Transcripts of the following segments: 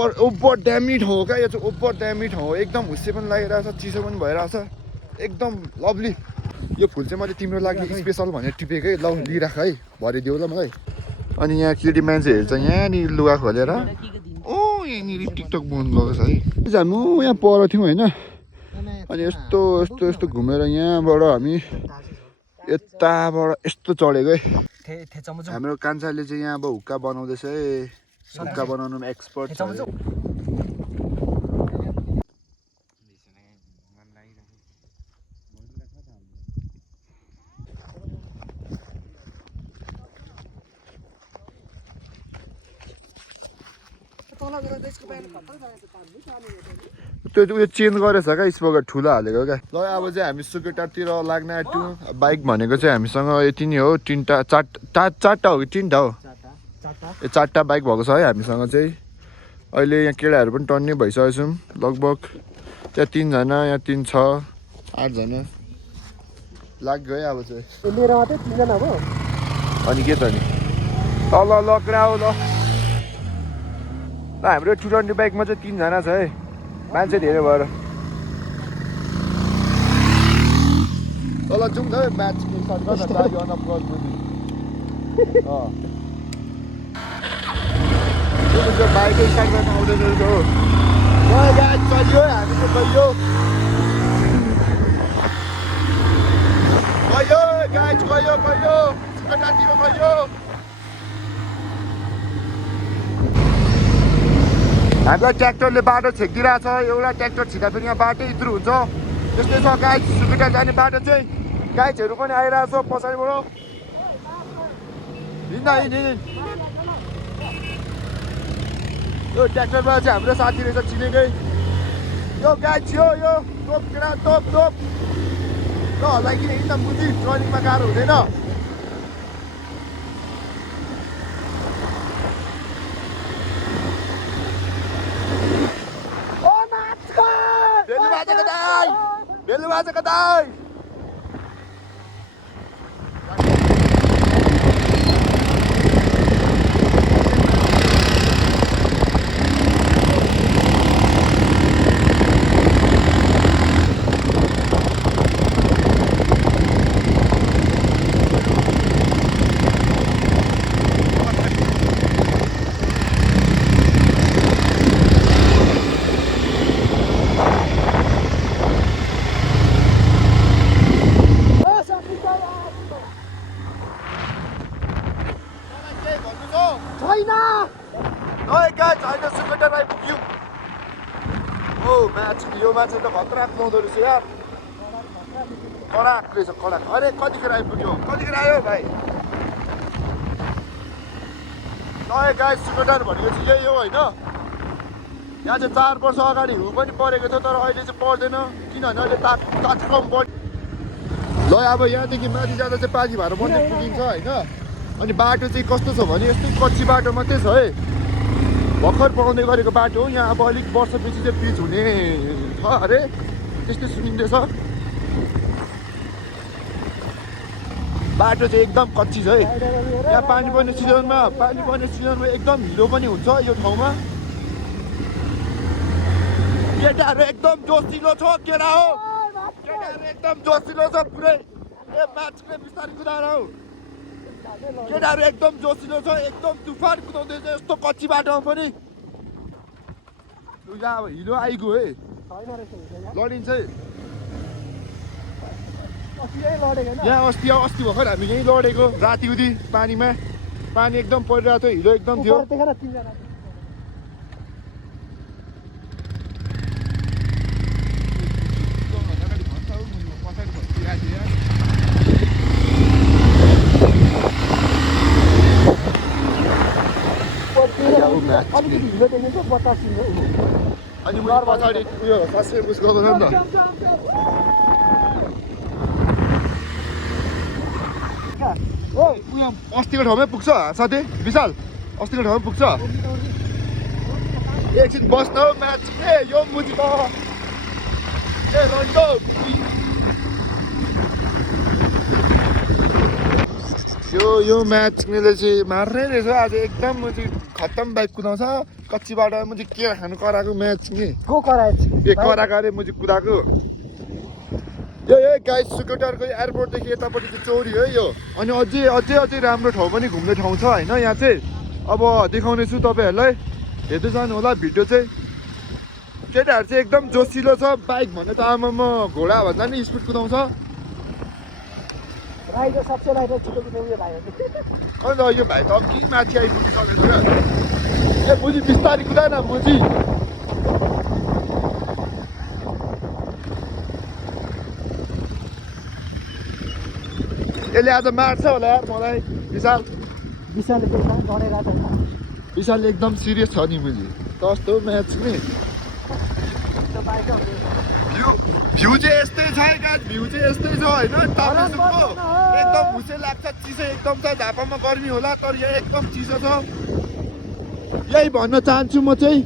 Over ड्यामी ठाउँ हो क्या यो चाहिँ ओभर ड्यामी ठाउँ हो एकदम हुस्से पनि लागिरहेछ चिसो पनि भइरहेछ एकदम लभली यो फुल चाहिँ मैले तिम्रो लागि स्पेसल भनेर टिपेकै ल लिइराख है भरिदेऊ ल मलाई अनि यहाँ केटी मान्छेहरू चाहिँ यहाँनिर लुगा खोलेर ओ यहाँनिर टिकटक बनाउनु गएको छ है हामी यहाँ पर थियौँ होइन अनि यस्तो यस्तो यस्तो घुमेर यहाँबाट हामी यताबाट यस्तो चढेको है हाम्रो कान्छाले चाहिँ यहाँ अब हुक्का बनाउँदैछ है हुक्का बनाउनुमा एक्सपर्ट छ त्यो उयो चेन्ज गरेछ क्या स्पोकर ठुलो हालेको क्या ल अब चाहिँ हामी सुकेटारतिर लाग्न आँट्यौँ बाइक भनेको चाहिँ हामीसँग यति नै हो तिनवटा चारवटा हो कि तिनवटा हो यो चारवटा बाइक भएको छ है हामीसँग चाहिँ अहिले यहाँ केटाहरू पनि टन्नै भइसकेको छौँ लगभग त्यहाँ 3 जना यहाँ 3 6 8 जना लाग्यो है अब चाहिँ मेरो मात्रै 3 जना हो अनि के त नि ल ल क्रा हो ल हाम्रो 220 बाइकमा चाहिँ 3 जना छ है मान्छे धेरै भएर तल जाउँ न म्याच स्टार्ट गर्दा लागि अनअप गर्नु नि बाइकै स्टार्ट गर्न आउँदैन रहेछ हो गाडी चल्यो हामी चाहिँ गयो गाडी गयो कतातिर गयो हाम्रो ट्र्याक्टरले बाटो छेकिदिरहेछ एउटा ट्र्याक्टर छिर्दा फेरि यहाँ बाटै इत्रु हुन्छ त्यस्तै छ गाइड सुकिटा जाने बाटो चाहिँ गाइडहरू पनि आइरहेछ पछाडिबाट हिँड यो ट्र्याक्टरमा चाहिँ हाम्रो साथी रहेछ चिनेकै यो गाइड थियो यो तोप केटा तोप ल हल्लाइकिन हिँड्न बुझी ट्रनिङमा गाह्रो हुँदैन Belum aja kedai. यो मान्छे त खतराक पाउँदो रहेछ यार कडाक रहेछ कडाक अरे कतिखेर आइपुग्यो कतिखेर आयो भाइ नयाँ गाई सुकेटार भनेको चाहिँ यही हो होइन यहाँ चाहिँ 4 वर्ष अगाडि हिउँ पनि परेको थियो तर अहिले चाहिँ पर्दैन किनभने अहिले तात्काल बढ्यो ल अब यहाँदेखि माथि जाँदा चाहिँ पाजी भाडा मात्रै पुगिन्छ होइन अनि बाटो चाहिँ कस्तो छ भने यस्तै कच्ची बाटो मात्रै छ है भर्खर पाउने गरेको बाटो हो यहाँ अब अलिक वर्षपछि चाहिँ पिच हुने छ अरे त्यस्तै सुनिँदैछ बाटो चाहिँ एकदम कच्ची छ है यहाँ पानी पर्ने सिजनमा एकदम हिलो पनि हुन्छ यो ठाउँमा केटाहरू एकदम जोसिलो छ केटा हो केटाहरू एकदम जोसिलो छ पुरै ए मान्छेले बिस्तारै कुदाएर हौ केटाहरू एकदम जोसिलो छ एकदम तुफान कुदाउँदैछ यस्तो कच्ची बाटोमा पनि अब हिलो आइगयो है लडिन्छ है यहाँ अस्ति भर्खर हामी यहीँ लडेको राति उति पानीमा पानी एकदम परिरहेको थियो हिलो एकदम थियो अनि मैले पछाडि उयो फर्स्ट पुस गएको छ नि त उयो अस्तिको ठाउँमै पुग्छ साथी विशाल अस्तिको ठाउँमै पुग्छ एकछिन बस्न हौ म्याच ए यो मुजी त ए रन्डो यो म्याच मैले चाहिँ मार्नै रहेछ आज एकदम म चाहिँ खत्तम बाइक कुदाउँछ कच्चीबाट मुझे के खानु कराएको म्याच नि को कराएछ ए कराएको अरे मुझे कुदाएको यो गाइस सुकुटारको एयरपोर्टदेखि यतापट्टि चाहिँ चोरी हो यो अनि अझै राम्रो ठाउँ पनि घुम्ने ठाउँ छ होइन यहाँ चाहिँ अब देखाउने छु तपाईँहरूलाई हेर्दै जानु होला भिडियो चाहिँ केटाहरू चाहिँ एकदम जोसिलो छ बाइक भन्ने त आमामा घोडा भन्दा नि स्पिड कुदाउँछ राइडर सबसे राइडर छिटो उयो भाइ अन्त यो भाइ त अब कि माथि आइपुगिसकेको क्या ए मुजी बिस्तारी कुदा न मुजी यसले आज मार्छ होला यार मलाई विशालले गरेर विशालले एकदम सिरियस छ नि मुजी कस्तो म्याच नि भ्यू चाहिँ यस्तै छ गाइस भ्यू चाहिँ यस्तै छ होइन टाउको एकदम हुसे लाग्छ चिसो एकदम छ झापामा गर्मी होला तर यहाँ एकदम चिसो छ यही भन्न चाहन्छु म चाहिँ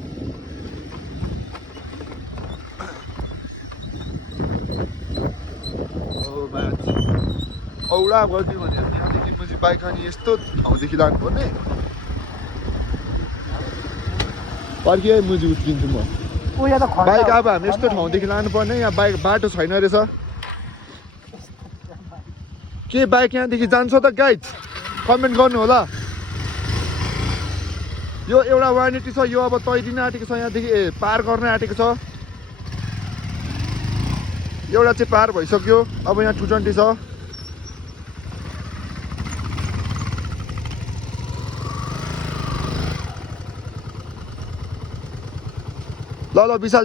औडा गरिदियो भने यहाँदेखि पछि बाइक अनि यस्तो ठाउँदेखि लानुपर्ने पर्खिए मुजी उत्किन्छु म बाइक अब हामी यस्तो ठाउँदेखि लानुपर्ने यहाँ बाइक बाटो छैन रहेछ के बाइक यहाँदेखि जान्छ त गाइड कमेन्ट गर्नु होला यो एउटा 180 छ यो अब तैरिन आँटेको छ यहाँदेखि पार गर्न आँटेको छ एउटा चाहिँ पार भइसक्यो अब यहाँ 220 छ ल विशाल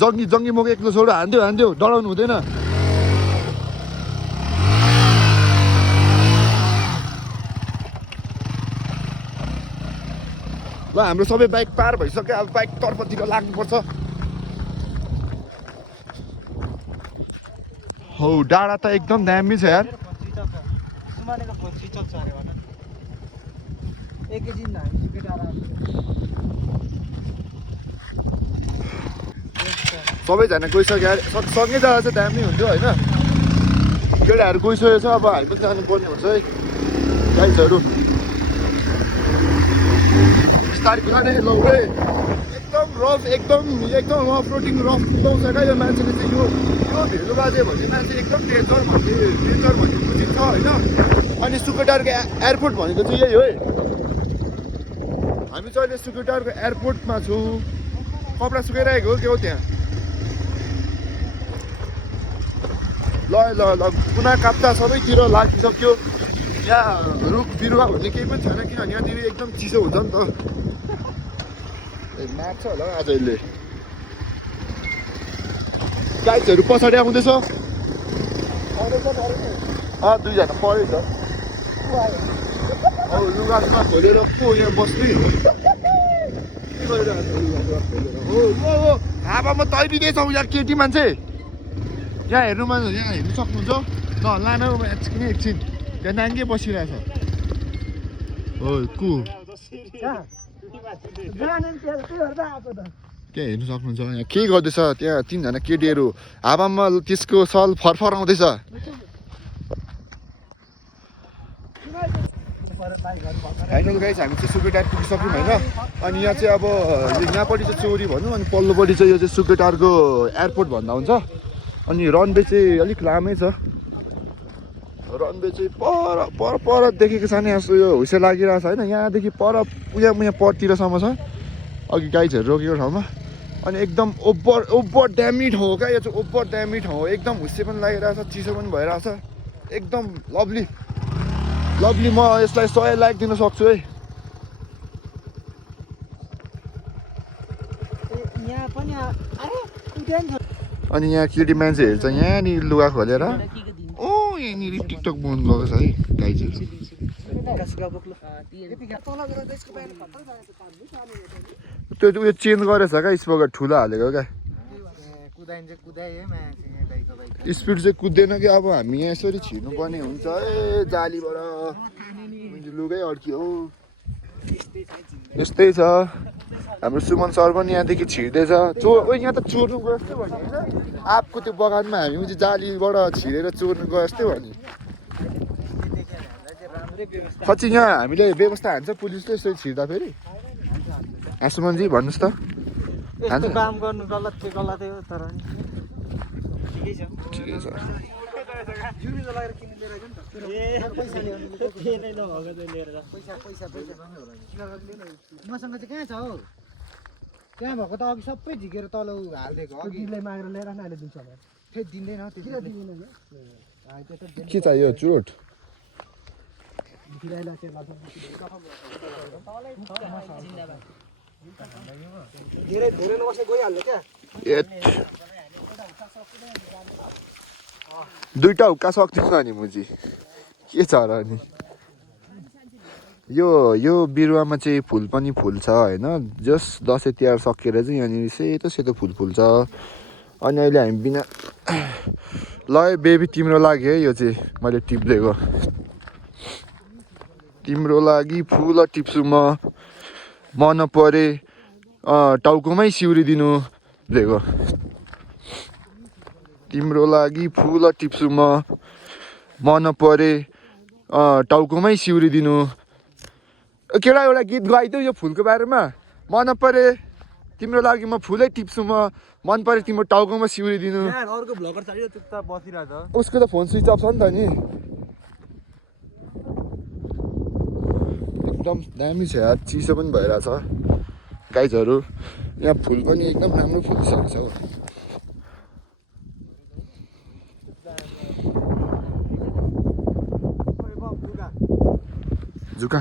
जङ्गी मोक एक्लो छोडो हान्दियो डराउनु हुँदैन ल हाम्रो सबै बाइक पार भइसक्यो अब बाइक तर्फतिर लाग्नुपर्छ हौ डाँडा त एकदम दामी छ यार सबैजना गइसक्यो यार सँगै जाँदा चाहिँ दामी हुन्थ्यो होइन केटाहरू गइसकेको छ अब हामी पनि जानुपर्ने हुन्छ है गाइजहरू बिस्तारै कुदाने लौ है एकदम रफ रोडिङ रफ कुदाउँछ क्या यो मान्छेले चाहिँ यो भेलो बाजे भन्ने मान्छे एकदम डेन्जर भन्ने बुझिन्छ होइन अनि सुकुटारको एयरपोर्ट भनेको चाहिँ यही हो है हामी चाहिँ अहिले सुकुटारको एयरपोर्टमा छौँ कपडा सुकाइरहेको हो के हो त्यहाँ ल कुना काप्चा सबैतिर लागिसक्यो यहाँ रुख बिरुवा भन्ने केही पनि छैन किनभने यहाँनिर एकदम चिसो हुन्छ नि त मार्छ होला आज यसले गाइजहरू पछाडि आउँदैछ दुईजना पढेछ लुगा खोलेर पो यहाँ बस्ने हावामा तैरिँदैछौ यहाँ केटी मान्छे यहाँ हेर्नु सक्नुहुन्छ ल लान एकछिन त्यहाँ नाङ्गे बसिरहेछ हो त्यहाँ हेर्नु सक्नुहुन्छ यहाँ के गर्दैछ त्यहाँ 3 जना केटीहरू हावामा त्यसको सल फरफराउँदैछ फाइनल गाइस हामी चाहिँ सुकुटार पुगिसक्यौँ होइन अनि यहाँ चाहिँ अब यहाँपट्टि चाहिँ चोरी भनौँ अनि पल्लोपट्टि चाहिँ यो चाहिँ सुकुटारको एयरपोर्ट भन्दा हुन्छ अनि रनवे चाहिँ अलिक लामै छ रनवे चाहिँ पर देखेको छ नि यस्तो यो हुसे लागिरहेको छ होइन यहाँदेखि पर यहाँ परतिरसम्म छ अघि गाइजहरू रोकेको ठाउँमा अनि एकदम ओभर ड्यामी ठाउँ हो क्या यो चाहिँ ओभर ड्यामी ठाउँ हो एकदम हुसे पनि लागिरहेछ चिसो पनि भइरहेछ एकदम लभली म यसलाई 100 लाइक दिन सक्छु है अनि यहाँ केटी मान्छे हेर्छ यहाँनिर लुगा खोलेर यहाँनिर टिकटक बन्द गएको छ है गाइजहरू त्यो उयो चेन्ज गरेछ क्या स्पोकर ठुलो हालेको क्या स्पिड चाहिँ कुद्दैन कि अब हामी यहाँ यसरी छिर्नु पर्ने हुन्छ है जालीबाट लुगै अड्कियो यस्तै छ हाम्रो सुमन सर पनि यहाँदेखि छिर्दैछ यहाँ त चोर्नु गयो जस्तै भने होइन आँपको त्यो बगानमा हामी चाहिँ जालीबाट छिरेर चोर्नु गयो जस्तै भने पछि यहाँ हामीले व्यवस्था हान्छ पुलिसले यसरी छिर्दा फेरि आसुमनजी भन्नुहोस् त यस्तो काम गर्नु गलत हो तर ठिकै छ ठिकै छ जुमी लगाएर किन लिएर आइज नि त पैसा ल्याउनु थिएनै नभएको चाहिँ लिएर जा पैसा मसँग चाहिँ कहाँ छ हौ त्यहाँ भएको त अघि सबै झिकेर तल हालिदिएको अघि दिनलाई मागेर ल्याएर न अहिले दिन्छ होला फेरि दिँदैन किन दिँदैन के चाहियो चुरोट धेरै धेरै नबस्ने गइहाल्यो क्या दुईटा हुक्का सक्दिनँ नि मुजी के छ र अनि यो बिरुवामा चाहिँ फुल पनि फुल्छ होइन जस दसैँ तिहार सकेर चाहिँ यहाँनिर सेतो सेतो फुल फुल्छ अनि अहिले हामी बिना ल बेबी तिम्रो लागि है यो चाहिँ मैले टिप्लेको तिम्रो लागि फुल टिप्छु म नपरे टाउकोमै सिउरी दिनु दिएको तिम्रो लागि फुल टिप्छु म नपरे टाउकोमै सिउरी दिनु केटा एउटा गीत गाइदियो यो फुलको बारेमा मन नपरे तिम्रो लागि म फुलै टिप्छु म मन परे तिम्रो टाउकोमा सिउरी दिनु अर्को भ्लगर चाहियो चुपचाप बसिरहेछ उसको त फोन स्विच अफ छ नि त नि एकदम दामी छ यार चिसो पनि भइरहेछ गाइजहरू यहाँ फुल पनि एकदम राम्रो फुलिसकेको छ हौ झुका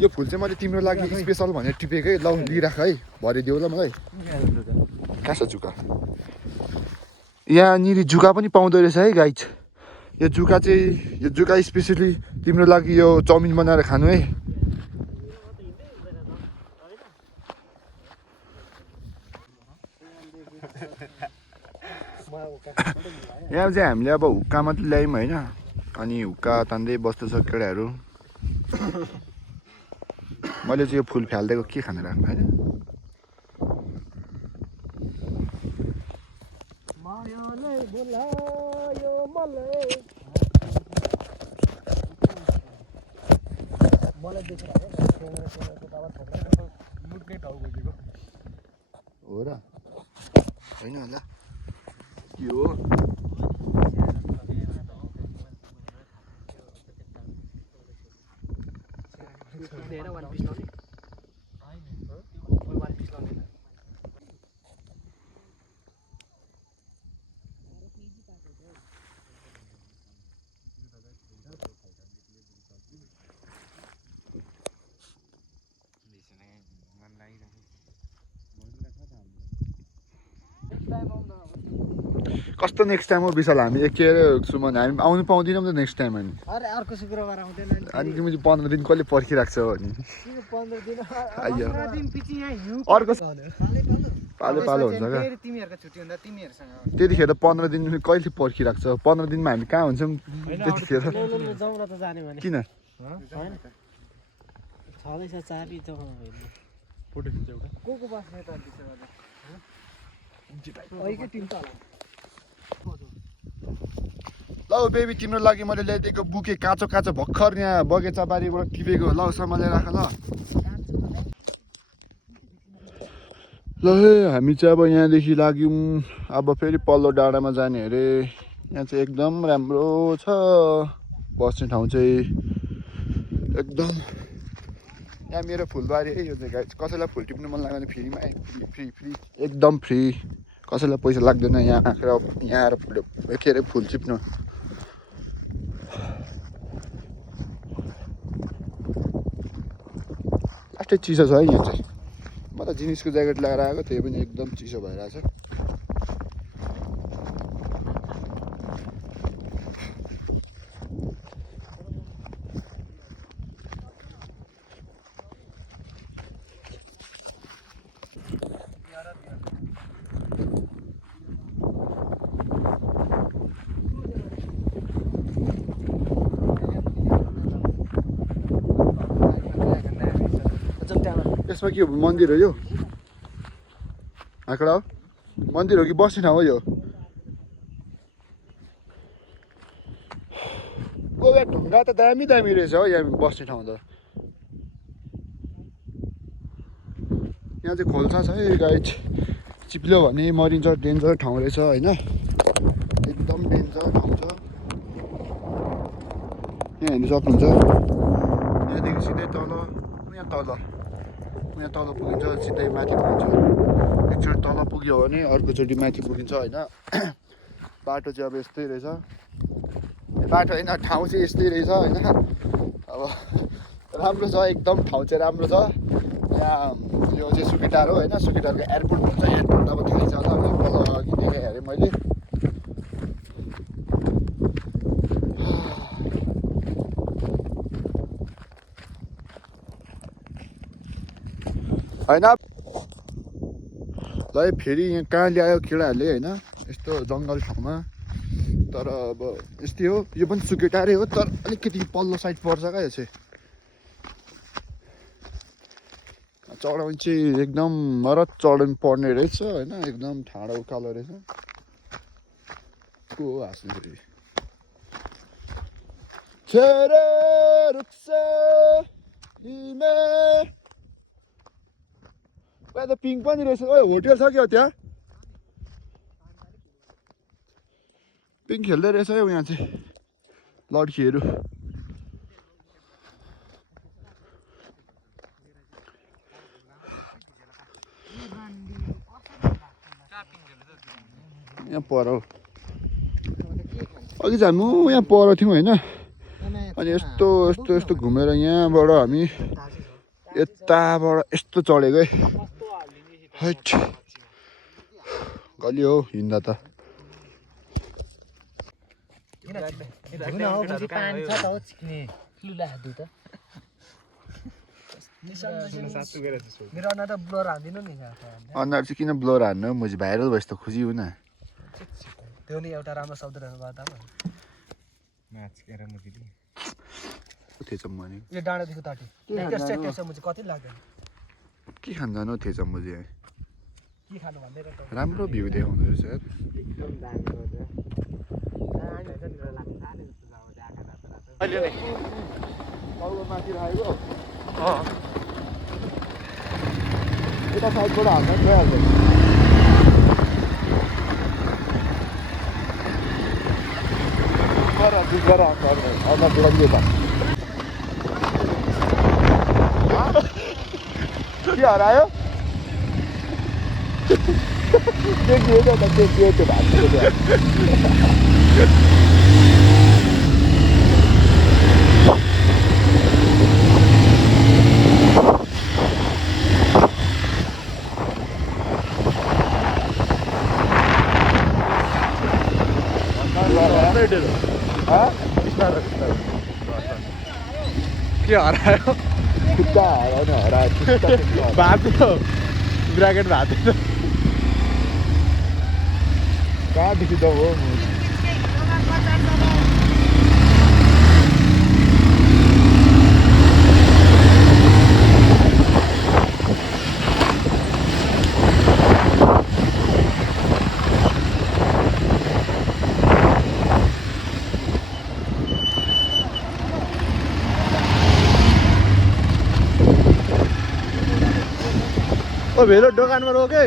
यो फुल चाहिँ मैले तिम्रो लागि स्पेसल भनेर टिपेकै ल लिइराख है भरिदेऊ ल मलाई कहाँ छ जुका यहाँनिर जुका पनि पाउँदो रहेछ है गाइज यो जुका स्पेसली तिम्रो लागि यो चाउमिन बनाएर खानु है यहाँ चाहिँ हामीले अब हुक्का मात्रै ल्यायौँ होइन अनि हुक्का तान्दै बस्दैछ केटाहरू मैले चाहिँ यो फुल फ्यालिदिएको के खान राख्नु होइन हो र होइन होला के हो कस्तो नेक्स्ट टाइम हो विशाल हामी के अरे सुमन हामी आउनु पाउँदैनौँ त नेक्स्ट टाइम अनि अर्को शुक्रबार आउँदैन अनि तिमी 15 दिन कहिले पर्खिरहेको छौ अनि 15 दिन आइयो 15 दिन पछि यहाँ हिउँ अर्को पालो पालो हुन्छ क्या फेरि तिमीहरुको छुट्टी हुँदा तिमीहरुसँग त्यतिखेर 15 दिन कहिले पर्खिरहेको छ 15 दिनमा हामी कहाँ हुन्छौँ त्यतिखेर जाउँ न त जाने भने किन हैन छदैछ चाबी त फोटो खिच्छ एउटा को बस्ने त त्यसो ओइकै टिम त ल बेबी तिम्रो लागि मैले ल्याइदिएको बुके काँचो काँचो भर्खर यहाँ बगैँचा बारीबाट टिपेको ल सम्हालेर राख ल हे हामी चाहिँ अब यहाँदेखि लाग्यौँ अब फेरि पल्लो डाँडामा जाने अरे यहाँ चाहिँ एकदम राम्रो छ बस्ने ठाउँ चाहिँ एकदम यहाँ मेरो फुलबारी है यो जग्गा कसैलाई फुल टिप्नु मन लाग्यो भने फ्रीमा फ्री एकदम फ्री कसैलाई पैसा लाग्दैन यहाँ आएर के अरे फुल टिप्नु लास्टै चिसो छ है यहाँ चाहिँ म त जिन्सको ज्याकेट लगाएर आएको त्यही पनि एकदम चिसो भइरहेछ यसमा के हो मन्दिर हो यो आँकडा हो मन्दिर हो कि बस्ने ठाउँ हो यो ओ ढुङ्गा त दामी दामी रहेछ हो यहाँ बस्ने ठाउँ त यहाँ चाहिँ खोल्सा छ है गाइड चिप्ल्यो भने मरिन्छ डेन्जर ठाउँ रहेछ होइन एकदम डेन्जर ठाउँ छ यहाँ हेर्नु सक्नुहुन्छ यहाँदेखि सिधै तल यहाँ तल पुगिन्छ सिधै माथि पुगिन्छ एकचोटि तल पुग्यो भने अर्कोचोटि माथि पुगिन्छ होइन बाटो चाहिँ अब यस्तै रहेछ बाटो होइन ठाउँ चाहिँ यस्तै रहेछ होइन अब राम्रो छ एकदम ठाउँ चाहिँ राम्रो छ यहाँ यो चाहिँ सुकिटार हो होइन सुकिटारको एयरपोर्ट भन्छ एयरपोर्ट अब थाहै छ होला अघि देखाएँ अरे मैले होइन ल फेरि यहाँ कहाँ ल्यायो केटाहरूले होइन यस्तो जङ्गल ठाउँमा तर अब यस्तै हो यो पनि सुकेटारै हो तर अलिकति पल्लो साइड पर्छ क्या यो चाहिँ चढाउनु चाहिँ एकदम मरत चढाउनु पर्ने रहेछ होइन एकदम ठाडो उकालो रहेछ को हो हाँस्नु फेरि छेरे रुक्छ हिमे त पिङ पनि रहेछ ओ होटेल छ क्या त्यहाँ पिङ खेल्दै रहेछ हौ यहाँ चाहिँ लड्कीहरू यहाँ पर अघि जानु यहाँ पर थियौँ होइन अनि यस्तो यस्तो यस्तो घुमेर यहाँबाट हामी यताबाट यस्तो चढेको है हैट गलियो हौ हिँड्दा त अनुहार चाहिँ किन ब्लर हान्नु म चाहिँ भाइरल भएछ त खुसी हुँ न त्यो नि एउटा राम्रो शब्द रहनु भयो थिएछ मैले यो डाँडादेखि तटी कति लाग्दैन के खान जानु थिएछ म चाहिँ के खानु भन्दै राम्रो भ्यू देखाउँदो रहेछ यार अहिले नै तल्लो माथि राखेको यता साइडबाट हाल्दा गइहाल्छ के हरायो देखियो त देखियो त्यो भातको के हरायो खुट्टा हराउनु हरायो भात ब्राकेट भात कहाँदेखि त हो ओ भेलो दोकानमा रोके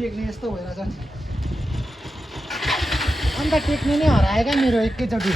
टेक्ने यस्तो भइरहेछ अन्त टेक्ने नै हरायो क्या मेरो एकैचोटि